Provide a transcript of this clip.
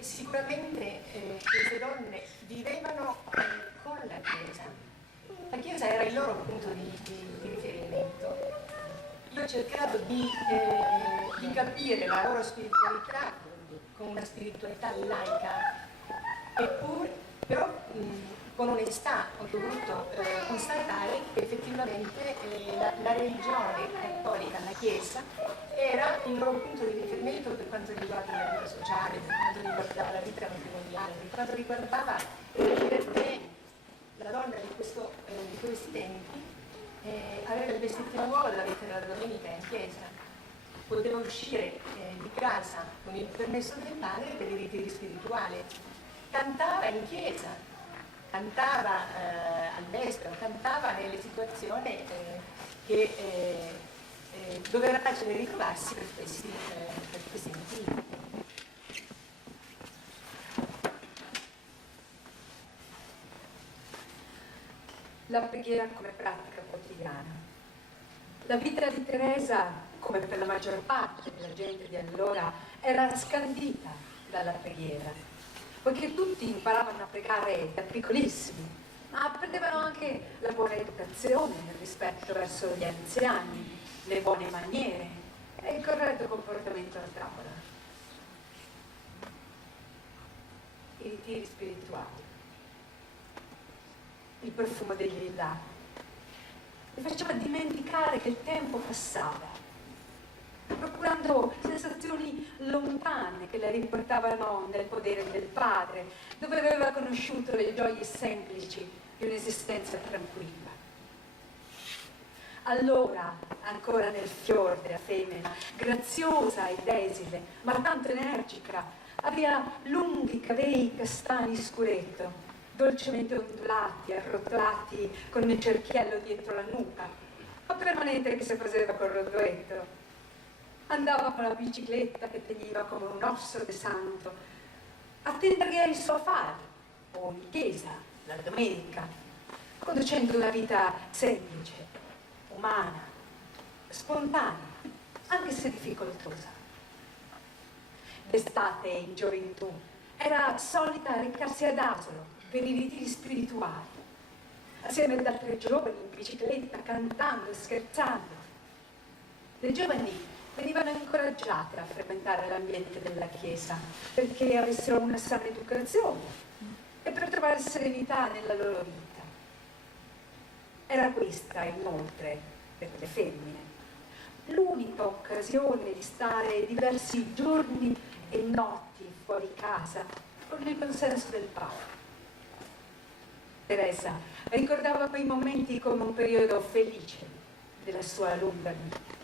sicuramente queste donne vivevano con la Chiesa. La Chiesa era il loro punto di riferimento. Io ho cercato di capire la loro spiritualità con una spiritualità laica, però con onestà ho dovuto constatare che effettivamente la religione cattolica, la Chiesa, era il loro punto di riferimento per quanto riguarda la vita sociale, per quanto riguardava la vita matrimoniale, per quanto riguardava perché la donna di questi tempi aveva il vestito nuovo della vita della domenica in chiesa, poteva uscire di casa con il permesso del padre per i ritiri spirituali, cantava in chiesa, cantava all'estero, cantava nelle situazioni che doveva facile ritrovarsi per questi motivi. La preghiera come pratica quotidiana. La vita di Teresa, come per la maggior parte della gente di allora, era scandita dalla preghiera, poiché tutti imparavano a pregare da piccolissimi, ma apprendevano anche la buona educazione, il rispetto verso gli anziani, le buone maniere e il corretto comportamento a tavola. I ritiri spirituali, il profumo degli lilac, mi faceva dimenticare che il tempo passava, procurando sensazioni lontane che la riportavano nel podere del padre, dove aveva conosciuto le gioie semplici di un'esistenza tranquilla. Allora, ancora nel fior della femmina, graziosa ed esile, ma tanto energica, aveva lunghi capelli castani scuretto, dolcemente ondulati, arrotolati con il cerchiello dietro la nuca, ma permanente che si faceva col rotoletto. Andava con la bicicletta che teniva come un osso di santo, a tendere ai suoi affari, o in chiesa, la domenica, conducendo una vita semplice, umana, spontanea, anche se difficoltosa. D'estate, in gioventù, era solita recarsi ad Asolo per i ritiri spirituali, assieme ad altre giovani in bicicletta, cantando e scherzando. Le giovani venivano incoraggiate a frequentare l'ambiente della Chiesa perché avessero una sana educazione e per trovare serenità nella loro vita. Era questa, inoltre, per le femmine, l'unica occasione di stare diversi giorni e notti fuori casa con il consenso del padre. Teresa ricordava quei momenti come un periodo felice della sua lunga vita.